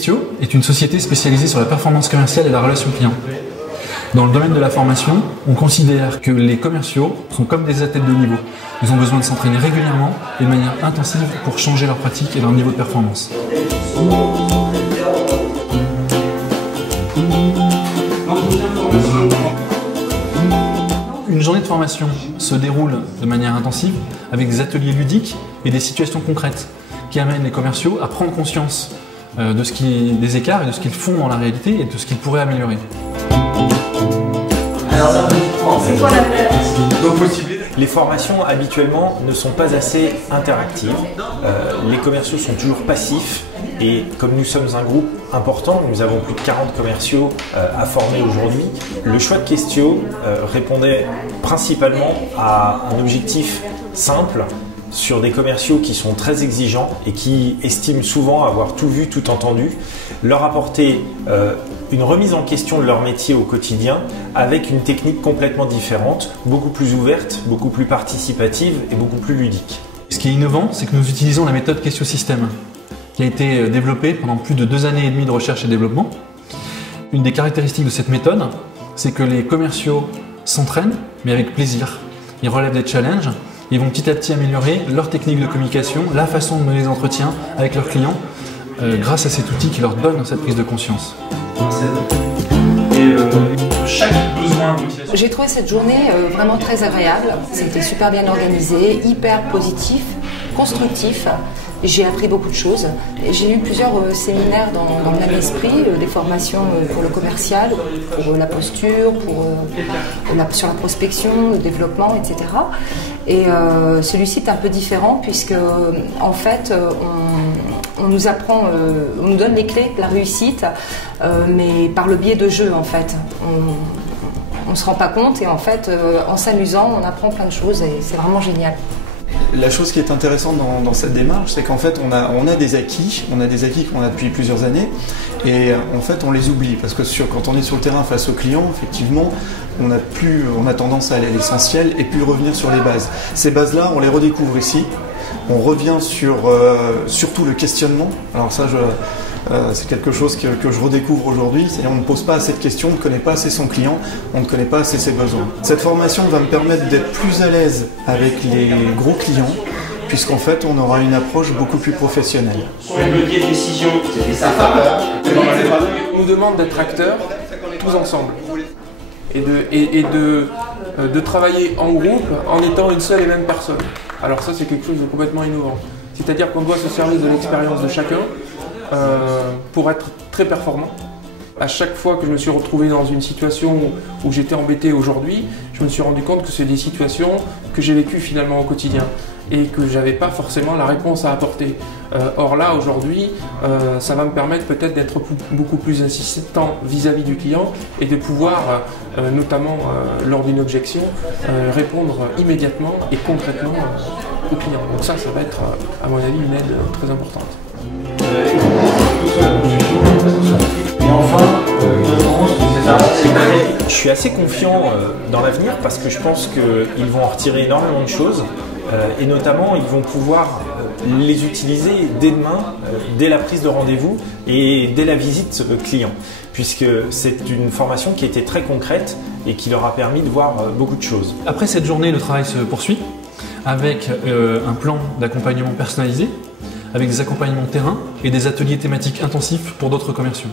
Questio est une société spécialisée sur la performance commerciale et la relation client. Dans le domaine de la formation, on considère que les commerciaux sont comme des athlètes de haut niveau. Ils ont besoin de s'entraîner régulièrement et de manière intensive pour changer leur pratique et leur niveau de performance. Une journée de formation se déroule de manière intensive avec des ateliers ludiques et des situations concrètes qui amènent les commerciaux à prendre conscience des écarts et de ce qu'ils font dans la réalité et de ce qu'ils pourraient améliorer. C'est quoi la Les formations habituellement ne sont pas assez interactives. Les commerciaux sont toujours passifs et comme nous sommes un groupe important, nous avons plus de 40 commerciaux à former aujourd'hui, le choix de Questio répondait principalement à un objectif simple sur des commerciaux qui sont très exigeants et qui estiment souvent avoir tout vu, tout entendu, leur apporter une remise en question de leur métier au quotidien avec une technique complètement différente, beaucoup plus ouverte, beaucoup plus participative et beaucoup plus ludique. Ce qui est innovant, c'est que nous utilisons la méthode Questio System, qui a été développée pendant plus de 2 années et demie de recherche et développement. Une des caractéristiques de cette méthode, c'est que les commerciaux s'entraînent, mais avec plaisir. Ils relèvent des challenges, ils vont petit à petit améliorer leur technique de communication, la façon de mener les entretiens avec leurs clients, grâce à cet outil qui leur donne cette prise de conscience. J'ai trouvé cette journée vraiment très agréable. C'était super bien organisé, hyper positif, constructif. J'ai appris beaucoup de choses. J'ai eu plusieurs séminaires dans le même esprit, des formations pour le commercial, pour la posture, sur la prospection, le développement, etc. Et celui-ci est un peu différent puisque en fait on nous apprend, on nous donne les clés de la réussite, mais par le biais de jeux en fait. On ne se rend pas compte et en fait en s'amusant on apprend plein de choses et c'est vraiment génial. La chose qui est intéressante dans cette démarche, c'est qu'en fait on a des acquis qu'on a depuis plusieurs années et en fait on les oublie parce que quand on est sur le terrain face aux clients, effectivement on a tendance à aller à l'essentiel et puis revenir sur les bases. Ces bases-là, on les redécouvre ici. On revient sur surtout le questionnement. Alors ça, c'est quelque chose que je redécouvre aujourd'hui. C'est-à-dire on ne pose pas assez de questions, on ne connaît pas assez son client, on ne connaît pas assez ses besoins. Cette formation va me permettre d'être plus à l'aise avec les gros clients, puisqu'en fait on aura une approche beaucoup plus professionnelle. Le levier de décision, c'était ça. On nous demande d'être acteurs tous ensemble et de travailler en groupe en étant une seule et même personne. Alors ça c'est quelque chose de complètement innovant. C'est-à-dire qu'on doit se servir de l'expérience de chacun pour être très performant. À chaque fois que je me suis retrouvé dans une situation où j'étais embêté aujourd'hui, je me suis rendu compte que c'est des situations que j'ai vécues finalement au quotidien et que je n'avais pas forcément la réponse à apporter. Or là, aujourd'hui, ça va me permettre peut-être d'être beaucoup plus insistant vis-à-vis du client et de pouvoir, notamment lors d'une objection, répondre immédiatement et concrètement au client. Donc ça va être, à mon avis, une aide très importante. Je suis assez confiant dans l'avenir parce que je pense qu'ils vont en retirer énormément de choses et notamment ils vont pouvoir les utiliser dès demain, dès la prise de rendez-vous et dès la visite client, puisque c'est une formation qui était très concrète et qui leur a permis de voir beaucoup de choses. Après cette journée, le travail se poursuit avec un plan d'accompagnement personnalisé, avec des accompagnements de terrain et des ateliers thématiques intensifs pour d'autres commerciaux.